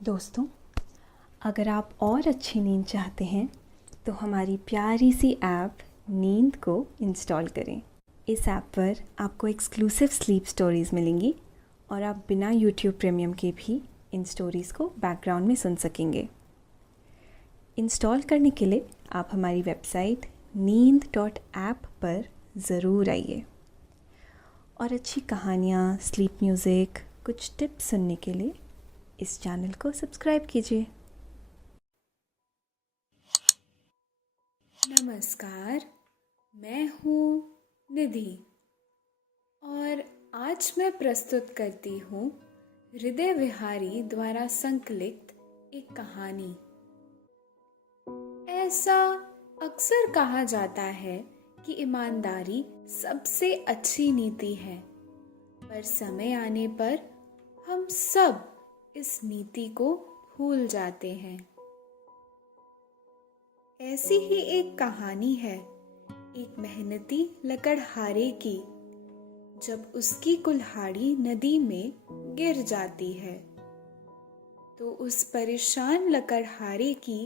दोस्तों, अगर आप और अच्छी नींद चाहते हैं तो हमारी प्यारी सी ऐप नींद को इंस्टॉल करें। इस ऐप पर आपको एक्सक्लूसिव स्लीप स्टोरीज़ मिलेंगी और आप बिना यूट्यूब प्रीमियम के भी इन स्टोरीज़ को बैकग्राउंड में सुन सकेंगे। इंस्टॉल करने के लिए आप हमारी वेबसाइट neend.app पर ज़रूर आइए और अच्छी कहानियाँ, स्लीप म्यूज़िक, कुछ टिप्स सुनने के लिए इस चैनल को सब्सक्राइब कीजिए। नमस्कार, मैं हूँ निधि और आज मैं प्रस्तुत करती हूँ हृदय विहारी द्वारा संकलित एक कहानी। ऐसा अक्सर कहा जाता है कि ईमानदारी सबसे अच्छी नीति है, पर समय आने पर हम सब इस नीति को भूल जाते हैं। ऐसी ही एक कहानी है एक मेहनती लकड़हारे की। जब उसकी कुल्हाड़ी नदी में गिर जाती है तो उस परेशान लकड़हारे की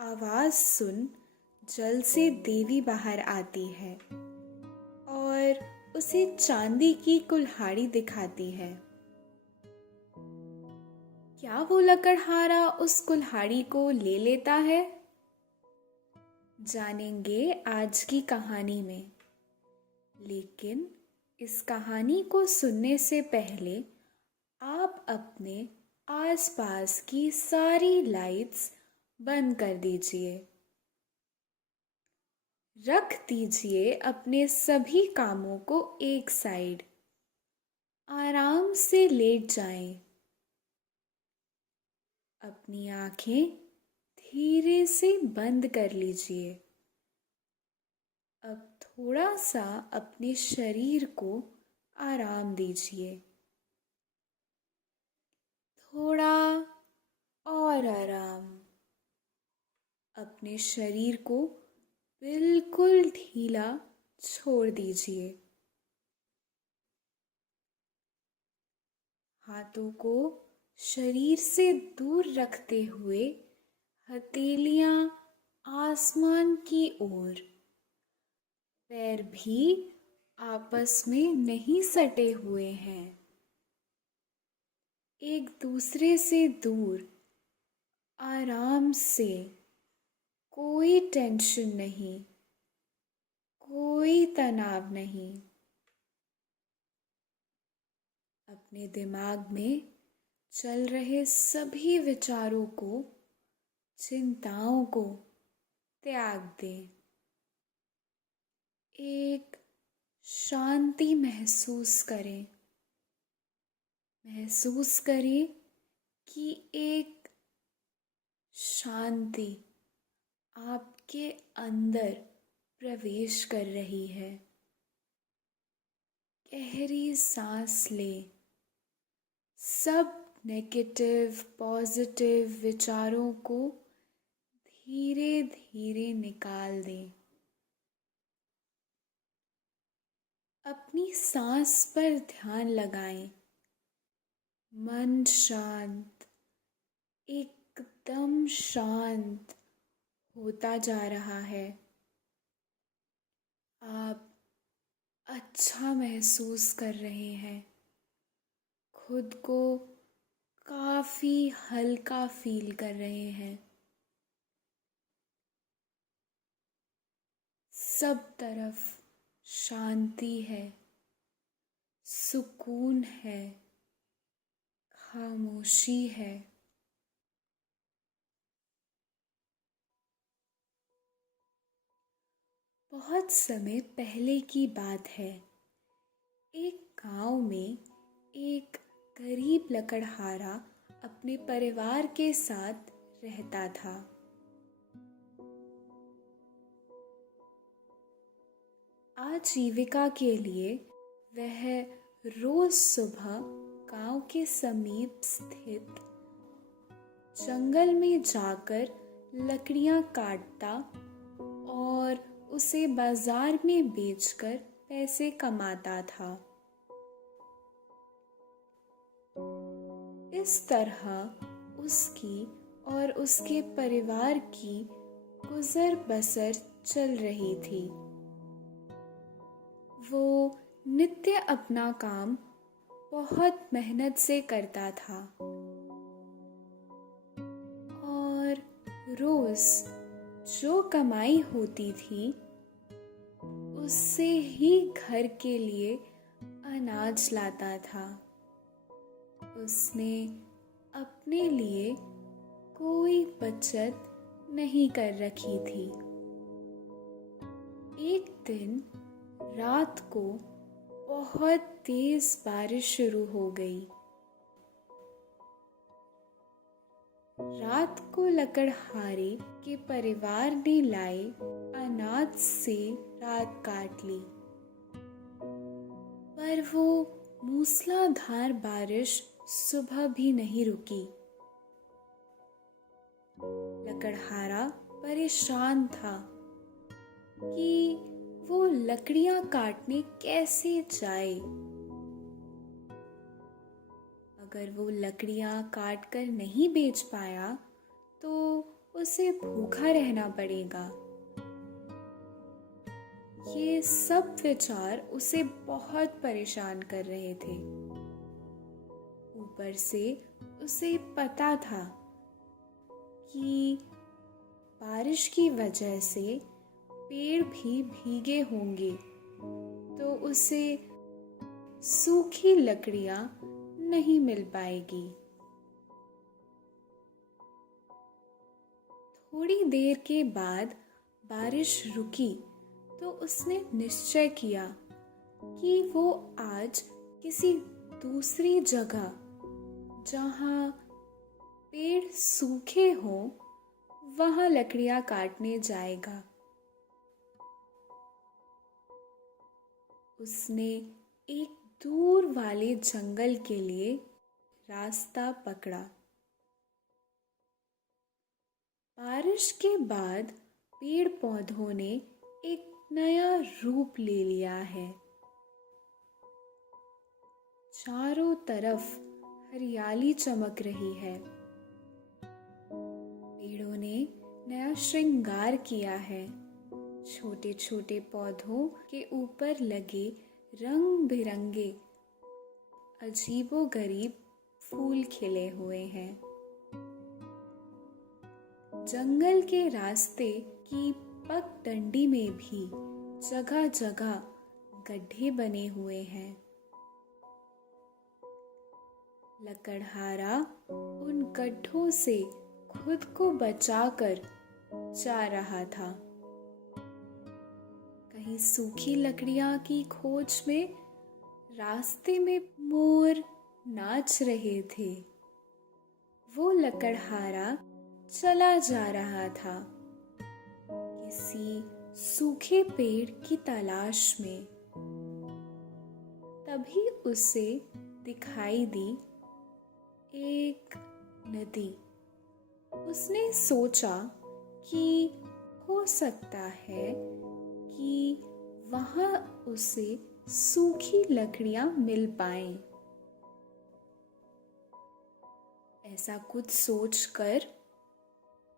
आवाज सुन जल से देवी बाहर आती है और उसे चांदी की कुल्हाड़ी दिखाती है। क्या वो लकड़हारा उस कुल्हाड़ी को ले लेता है? जानेंगे आज की कहानी में। लेकिन इस कहानी को सुनने से पहले आप अपने आसपास की सारी लाइट्स बंद कर दीजिए। रख दीजिए अपने सभी कामों को एक साइड। आराम से लेट जाएं। अपनी आंखें धीरे से बंद कर लीजिए। अब थोड़ा सा अपने शरीर को आराम दीजिए। थोड़ा और आराम। अपने शरीर को बिल्कुल ढीला छोड़ दीजिए। हाथों को शरीर से दूर रखते हुए हथेलियां आसमान की ओर। पैर भी आपस में नहीं सटे हुए हैं, एक दूसरे से दूर। आराम से, कोई टेंशन नहीं, कोई तनाव नहीं। अपने दिमाग में चल रहे सभी विचारों को, चिंताओं को त्याग दें। एक शांति महसूस करें। महसूस करें कि एक शांति आपके अंदर प्रवेश कर रही है। गहरी सांस लें। सब नेगेटिव पॉजिटिव विचारों को धीरे धीरे निकाल दें। अपनी सांस पर ध्यान लगाएं। मन शांत, एकदम शांत होता जा रहा है। आप अच्छा महसूस कर रहे हैं। खुद को काफी हल्का फील कर रहे हैं। सब तरफ शांति है, सुकून है, खामोशी है। बहुत समय पहले की बात है। एक गांव में एक गरीब लकड़हारा अपने परिवार के साथ रहता था। आजीविका के लिए वह रोज सुबह गांव के समीप स्थित जंगल में जाकर लकड़ियां काटता और उसे बाजार में बेचकर पैसे कमाता था। इस तरह उसकी और उसके परिवार की गुजर बसर चल रही थी। वो नित्य अपना काम बहुत मेहनत से करता था और रोज जो कमाई होती थी उससे ही घर के लिए अनाज लाता था। उसने अपने लिए कोई बचत नहीं कर रखी थी। एक दिन रात को बहुत तेज बारिश शुरू हो गई। रात को लकड़हारे के परिवार ने लाए अनाज से रात काट ली, पर वो मूसलाधार बारिश सुबह भी नहीं रुकी। लकड़हारा परेशान था कि वो लकड़ियां काटने कैसे जाए। अगर वो लकड़ियां काट कर नहीं बेच पाया तो उसे भूखा रहना पड़ेगा। ये सब विचार उसे बहुत परेशान कर रहे थे। ऊपर से उसे पता था कि बारिश की वजह से पेड़ भी भीगे होंगे, तो उसे सूखी लकड़ियां नहीं मिल पाएगी। थोड़ी देर के बाद बारिश रुकी तो उसने निश्चय किया कि वो आज किसी दूसरी जगह जहां पेड़ सूखे हों वहां लकड़ियां काटने जाएगा। उसने एक दूर वाले जंगल के लिए रास्ता पकड़ा। बारिश के बाद पेड़ पौधों ने एक नया रूप ले लिया है। चारों तरफ हरियाली चमक रही है। पेड़ों ने नया श्रृंगार किया है। छोटे छोटे पौधों के ऊपर लगे रंग बिरंगे अजीबोगरीब फूल खिले हुए हैं। जंगल के रास्ते की पगडंडी में भी जगह जगह गड्ढे बने हुए हैं। लकड़हारा उन गड्ढों से खुद को बचाकर जा रहा था। कहीं सूखी लकड़ियां की खोज में रास्ते में मोर नाच रहे थे। वो लकड़हारा चला जा रहा था किसी सूखे पेड़ की तलाश में। तभी उसे दिखाई दी एक नदी। उसने सोचा कि हो सकता है कि वहां उसे सूखी लकड़ियां मिल पाएं। ऐसा कुछ सोचकर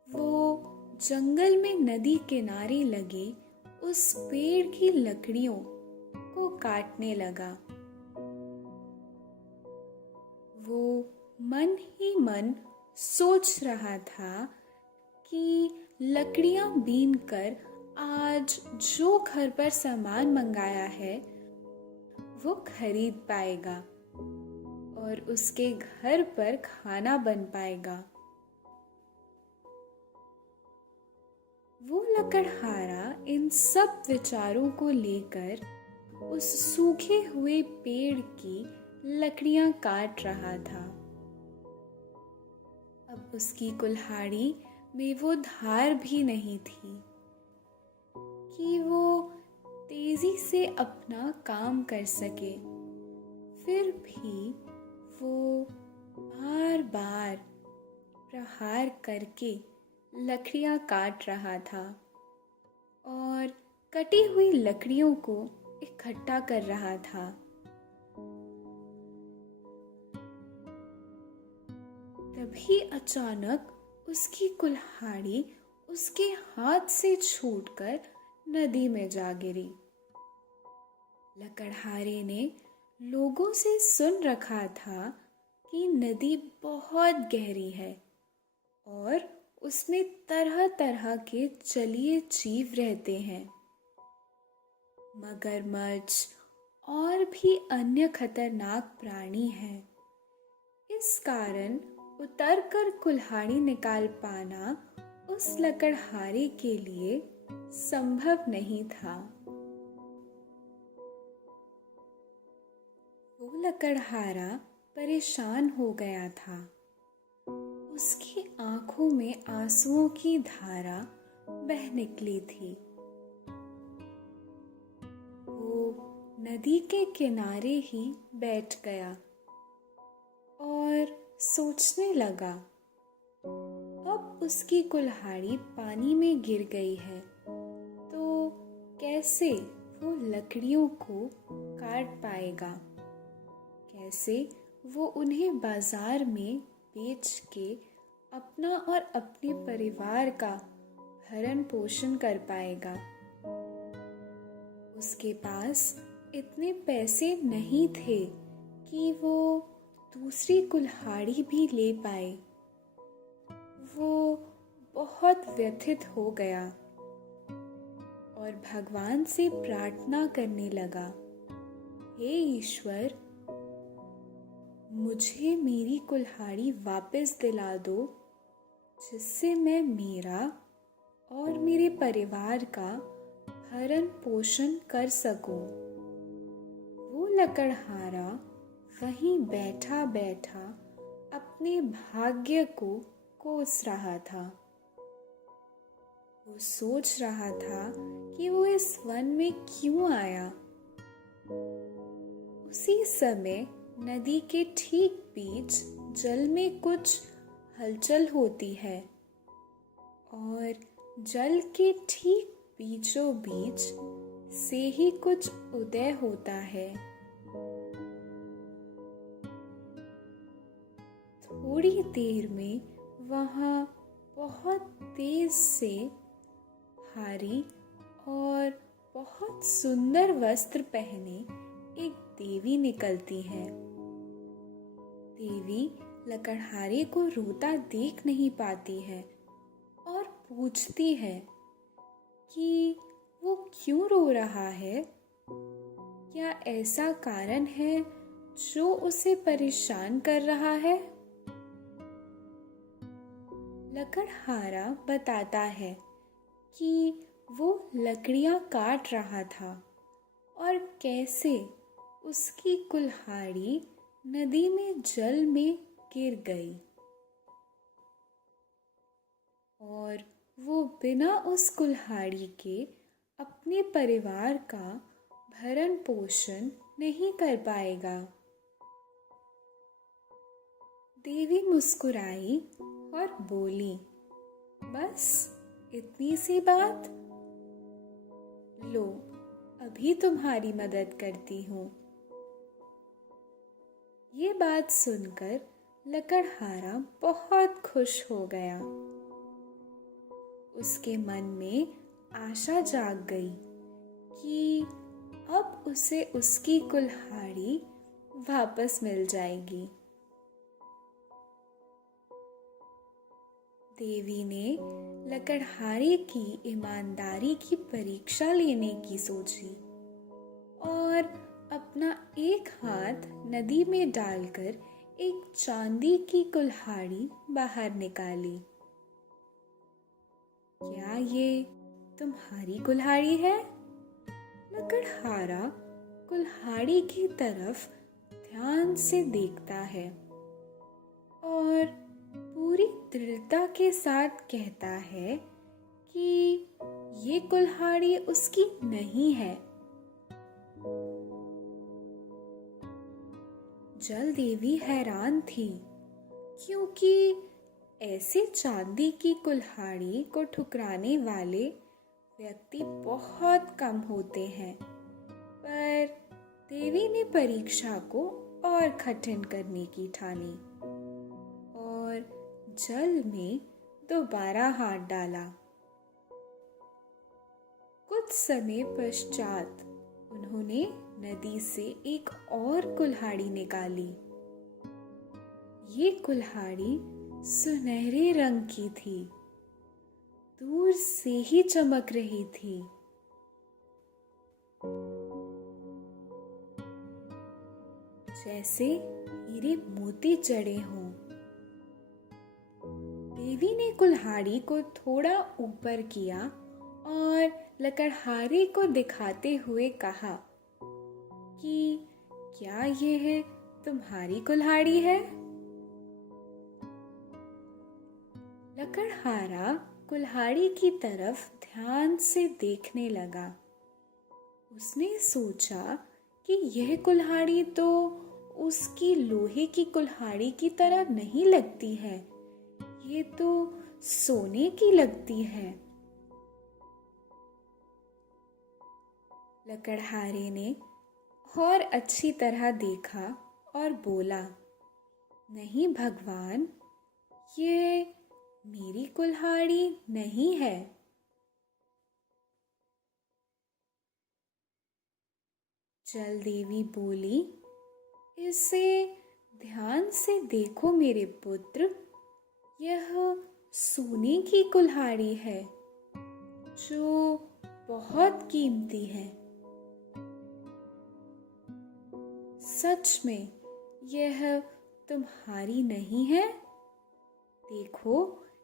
वो जंगल में नदी किनारे लगे उस पेड़ की लकड़ियों को काटने लगा। वो मन ही मन सोच रहा था कि लकड़ियां बीनकर आज जो घर पर सामान मंगाया है वो खरीद पाएगा और उसके घर पर खाना बन पाएगा। वो लकड़हारा इन सब विचारों को लेकर उस सूखे हुए पेड़ की लकड़ियां काट रहा था। अब उसकी कुल्हाड़ी में वो धार भी नहीं थी कि वो तेजी से अपना काम कर सके। फिर भी वो बार बार प्रहार करके लकड़ियां काट रहा था और कटी हुई लकड़ियों को इकट्ठा कर रहा था। तभी अचानक उसकी कुल्हाड़ी उसके हाथ से छूटकर नदी में जा गिरी। लकड़हारे ने लोगों से सुन रखा था कि नदी बहुत गहरी है और उसमें तरह तरह के जलीय जीव रहते हैं। मगरमच्छ और भी अन्य खतरनाक प्राणी हैं। इस कारण उतरकर कुल्हाड़ी निकाल पाना उस लकड़हारे के लिए संभव नहीं था। वो लकड़हारा परेशान हो गया था। उसकी आंखों में आंसुओं की धारा बह निकली थी। वो नदी के किनारे ही बैठ गया और सोचने लगा, अब उसकी कुल्हाड़ी पानी में गिर गई है तो कैसे वो लकड़ियों को काट पाएगा, कैसे वो उन्हें बाजार में बेच के अपना और अपने परिवार का भरण पोषण कर पाएगा। उसके पास इतने पैसे नहीं थे कि वो दूसरी कुल्हाड़ी भी ले पाए। वो बहुत व्यथित हो गया और भगवान से प्रार्थना करने लगा, हे ईश्वर, मुझे मेरी कुल्हाड़ी वापस दिला दो, जिससे मैं मेरा और मेरे परिवार का भरण पोषण कर सकूं। वो लकड़हारा वहीं बैठा बैठा अपने भाग्य को कोस रहा था। वो सोच रहा था कि वो इस वन में क्यों आया। उसी समय नदी के ठीक बीच जल में कुछ हलचल होती है और जल के ठीक बीचों बीच से ही कुछ उदय होता है। थोड़ी देर में वहां बहुत तेज से भारी और बहुत सुंदर वस्त्र पहने एक देवी निकलती है। देवी लकड़हारे को रोता देख नहीं पाती है और पूछती है कि वो क्यों रो रहा है। क्या ऐसा कारण है जो उसे परेशान कर रहा है? लकड़हारा बताता है कि वो लकड़ियां काट रहा था और कैसे उसकी कुल्हाड़ी नदी में जल में गिर गई और वो बिना उस कुल्हाड़ी के अपने परिवार का भरण पोषण नहीं कर पाएगा। देवी मुस्कुराई और बोली, बस इतनी सी बात? लो, अभी तुम्हारी मदद करती हूँ। ये बात सुनकर लकड़हारा बहुत खुश हो गया। उसके मन में आशा जाग गई कि अब उसे उसकी कुल्हाड़ी वापस मिल जाएगी। देवी ने लकड़हारे की ईमानदारी की परीक्षा लेने की सोची और अपना एक हाथ नदी में डालकर एक चांदी की कुल्हाड़ी बाहर निकाली। क्या ये तुम्हारी कुल्हाड़ी है? लकड़हारा कुल्हाड़ी की तरफ ध्यान से देखता है और पूरी दृढ़ता के साथ कहता है कि ये कुल्हाड़ी उसकी नहीं है। जल देवी हैरान थी क्योंकि ऐसे चांदी की कुल्हाड़ी को ठुकराने वाले व्यक्ति बहुत कम होते हैं, पर देवी ने परीक्षा को और कठिन करने की ठानी और जल में दोबारा हाथ डाला। कुछ समय पश्चात उन्होंने नदी से एक और कुल्हाड़ी निकाली। ये कुल्हाड़ी सुनहरे रंग की थी, दूर से ही चमक रही थी। जैसे हीरे मोती जड़े हों। देवी ने कुल्हाड़ी को थोड़ा ऊपर किया और लकड़हारे को दिखाते हुए कहा कि क्या ये है तुम्हारी कुल्हाड़ी है? लकड़हारा कुल्हाड़ी की तरफ ध्यान से देखने लगा। उसने सोचा कि यह कुल्हाड़ी तो उसकी लोहे की कुल्हाड़ी की तरह नहीं लगती है, ये तो सोने की लगती है। लकड़हारे ने और अच्छी तरह देखा और बोला, नहीं भगवान, ये मेरी कुल्हाड़ी नहीं है। जल देवी बोली, इसे ध्यान से देखो मेरे पुत्र, यह सोने की कुल्हाड़ी है जो बहुत कीमती है। सच में यह तुम्हारी नहीं है? देखो,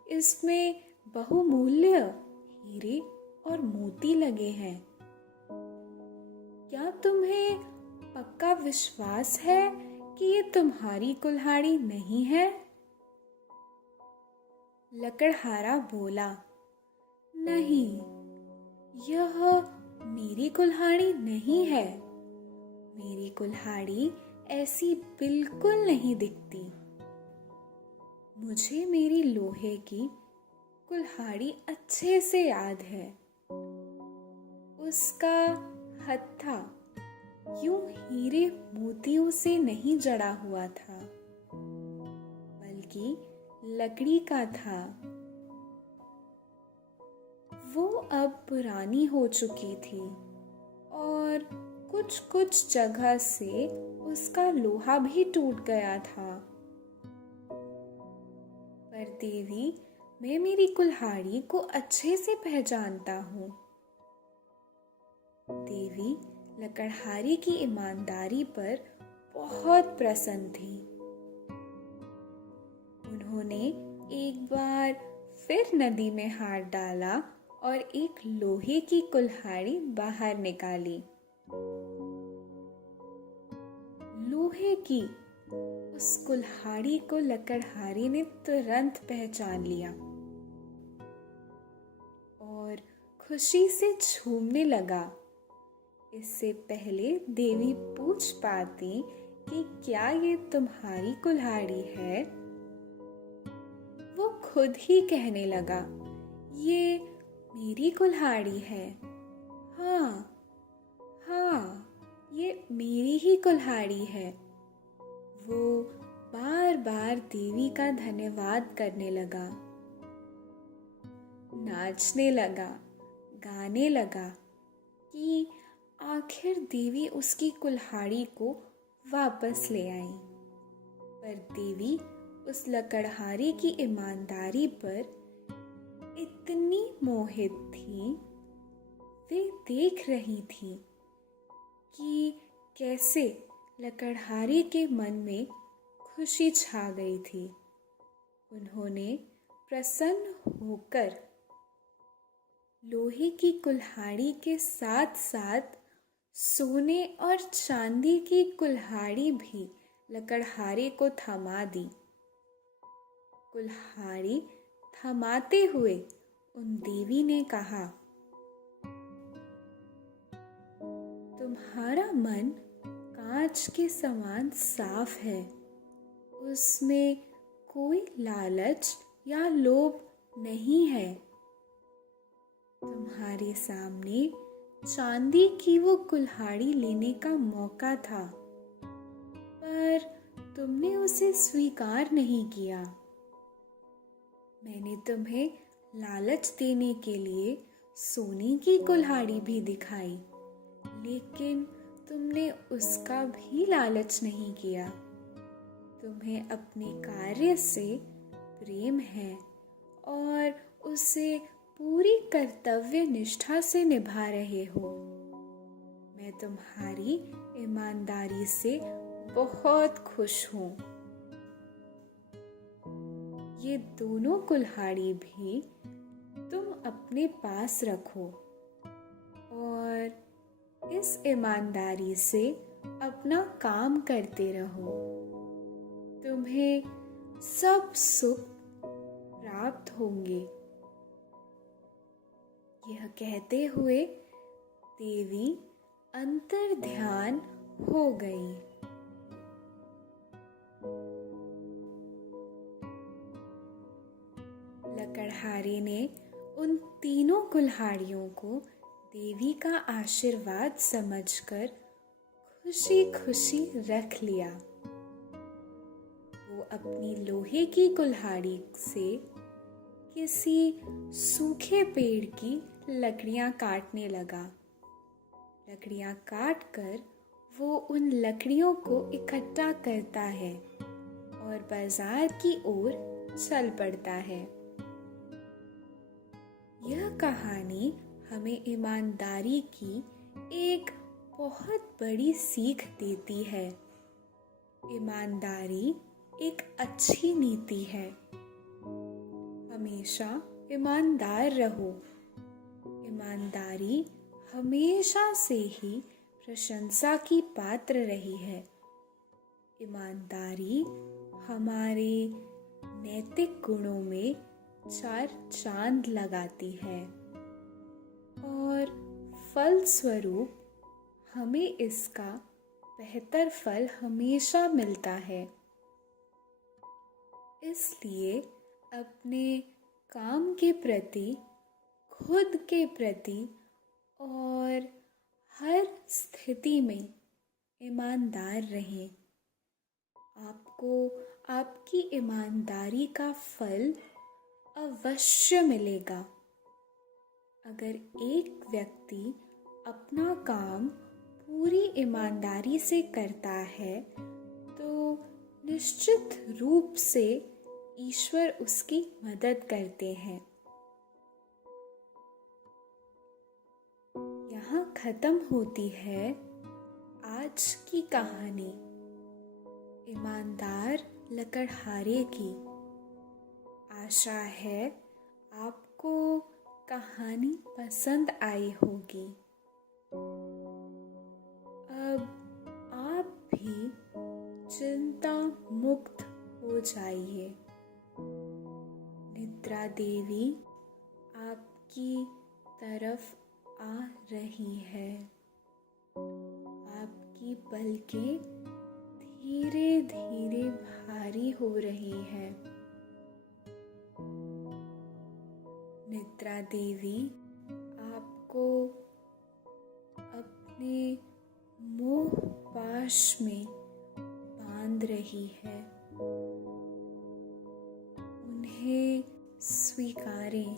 इसमें बहुमूल्य हीरे और मोती लगे हैं। क्या तुम्हें पक्का विश्वास है कि ये तुम्हारी कुल्हाड़ी नहीं है? लकड़हारा बोला, नहीं, यह मेरी कुल्हाड़ी नहीं है। मेरी कुल्हाड़ी ऐसी बिल्कुल नहीं दिखती। मुझे मेरी लोहे की कुल्हाड़ी अच्छे से याद है। उसका हत्था यूं हीरे मोतियों से नहीं जड़ा हुआ था, बल्कि लकड़ी का था। वो अब पुरानी हो चुकी थी और कुछ कुछ जगह से उसका लोहा भी टूट गया था। पर देवी, मैं मेरी कुल्हाड़ी को अच्छे से पहचानता हूँ। देवी लकड़हारे की ईमानदारी पर बहुत प्रसन्न थी। उन्होंने एक बार फिर नदी में हाथ डाला और एक लोहे की कुल्हाड़ी बाहर निकाली। लोहे की उस कुल्हाड़ी को लकड़हारे ने तुरंत पहचान लिया और खुशी से झूमने लगा। इससे पहले देवी पूछ पाती कि क्या ये तुम्हारी कुल्हाड़ी है, वो खुद ही कहने लगा, ये मेरी कुल्हाड़ी है। हाँ हाँ, ये मेरी ही कुल्हाड़ी है। वो बार बार देवी का धन्यवाद करने लगा, नाचने लगा, गाने लगा कि आखिर देवी उसकी कुल्हाड़ी को वापस ले आई। पर देवी उस लकड़हारे की ईमानदारी पर इतनी मोहित थी, वे देख रही थी कि कैसे लकड़हारे के मन में खुशी छा गई थी। उन्होंने प्रसन्न होकर लोहे की कुल्हाड़ी के साथ साथ सोने और चांदी की कुल्हाड़ी भी लकड़हारे को थमा दी। कुल्हाड़ी थमाते हुए उन देवी ने कहा, तुम्हारा मन कांच के समान साफ है, उसमें कोई लालच या लोभ नहीं है। तुम्हारे सामने चांदी की वो कुल्हाड़ी लेने का मौका था, पर तुमने उसे स्वीकार नहीं किया। मैंने तुम्हें लालच देने के लिए सोने की कुल्हाड़ी भी दिखाई, लेकिन तुमने उसका भी लालच नहीं किया। तुम्हें अपने कार्य से प्रेम है और उसे पूरी कर्तव्य निष्ठा से निभा रहे हो। मैं तुम्हारी ईमानदारी से बहुत खुश हूँ। ये दोनों कुल्हाड़ी भी तुम अपने पास रखो और इस ईमानदारी से अपना काम करते रहो। तुम्हें सब सुख प्राप्त होंगे। यह कहते हुए देवी अंतर ध्यान हो गई। लकड़हारे ने उन तीनों कुल्हाड़ियों को देवी का आशीर्वाद समझकर खुशी खुशी रख लिया। वो अपनी लोहे की कुल्हाड़ी से किसी सूखे पेड़ की लकड़ियां काटने लगा। लकड़ियां काटकर वो उन लकड़ियों को इकट्ठा करता है और बाजार की ओर चल पड़ता है। यह कहानी हमें ईमानदारी की एक बहुत बड़ी सीख देती है। ईमानदारी एक अच्छी नीति है। हमेशा ईमानदार रहो। ईमानदारी हमेशा से ही प्रशंसा की पात्र रही है। ईमानदारी हमारे नैतिक गुणों में चार चांद लगाती है और फलस्वरूप हमें इसका बेहतर फल हमेशा मिलता है। इसलिए अपने काम के प्रति, खुद के प्रति और हर स्थिति में ईमानदार रहें। आपको आपकी ईमानदारी का फल अवश्य मिलेगा। अगर एक व्यक्ति अपना काम पूरी ईमानदारी से करता है तो निश्चित रूप से ईश्वर उसकी मदद करते हैं। यहाँ खत्म होती है आज की कहानी ईमानदार लकड़हारे की। आशा है आपको कहानी पसंद आई होगी। अब आप भी चिंता मुक्त हो जाइए। निद्रा देवी आपकी तरफ आ रही है। आपकी पलकें धीरे धीरे भारी हो रही है। निद्रा देवी आपको अपने मोह पाश में बांध रही है। उन्हें स्वीकारें,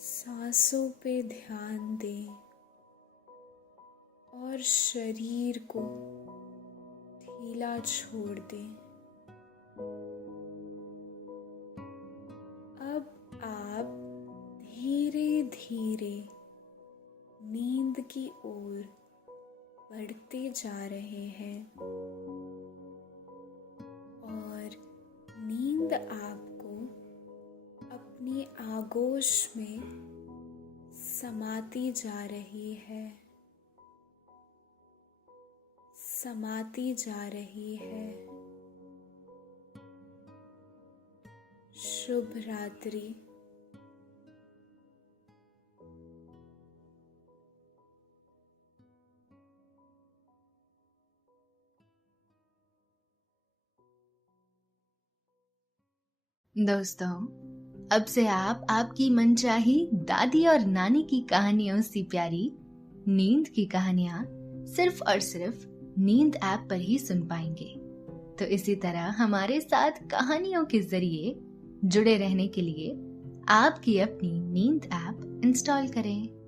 सांसों पे ध्यान दें और शरीर को ढीला छोड़ दें। अब आप धीरे धीरे नींद की ओर बढ़ते जा रहे हैं और नींद आपको अपनी आगोश में समाती जा रही है, समाती जा रही है। शुभ रात्रि। दोस्तों, अब से आप आपकी मनचाही दादी और नानी की कहानियों से प्यारी नींद की कहानियां सिर्फ और सिर्फ नींद ऐप पर ही सुन पाएंगे। तो इसी तरह हमारे साथ कहानियों के जरिए जुड़े रहने के लिए आपकी अपनी नींद ऐप इंस्टॉल करें।